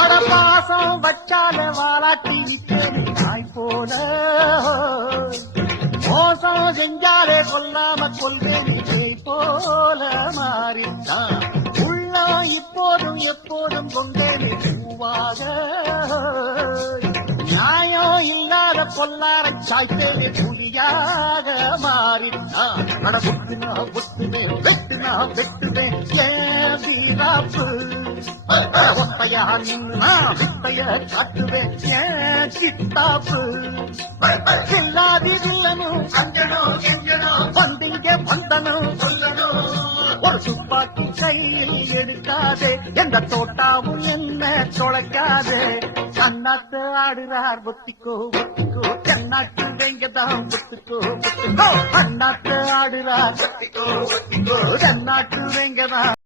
அடப்பாசம் வச்சால வாலாட்டி நாய் போல மோசம் செஞ்சாலே கொல்லாம கொள்கை போல மாறித்தான் உள்ளம் இப்போதும் எப்போதும் கொண்டேனே பூவாக நியாயம் இல்லாத பொல்லாரை சாய்த்தேனே புலியாக மாறித்தான் நடப்புனா புத்துமே வெட்டுனா வெட்டுவேன் ஏன் வீராப்பு ஒத்தையா நின்னா வித்தைய காட்டுவேன் ஏன் கிட்டாப்பு எல்லாதி வில்லனும் வந்தீங்க வந்தனும் ஒரு துப்பாக்கி கையில் எடுக்காதே எந்த தோட்டாவும் என்ன தொலைக்காதே கண்ணாத்து ஆடுறார் ஒத்திக்கோ ஒத்திக்கோ கண்ணாட்டு வெங்கதான் ஒத்துக்கோ ஒத்துக்கோ கண்ணாத்து ஆடுறார் ஒத்திக்கோ ஒத்திக்கோ கண்ணாட்டு வெங்கதான்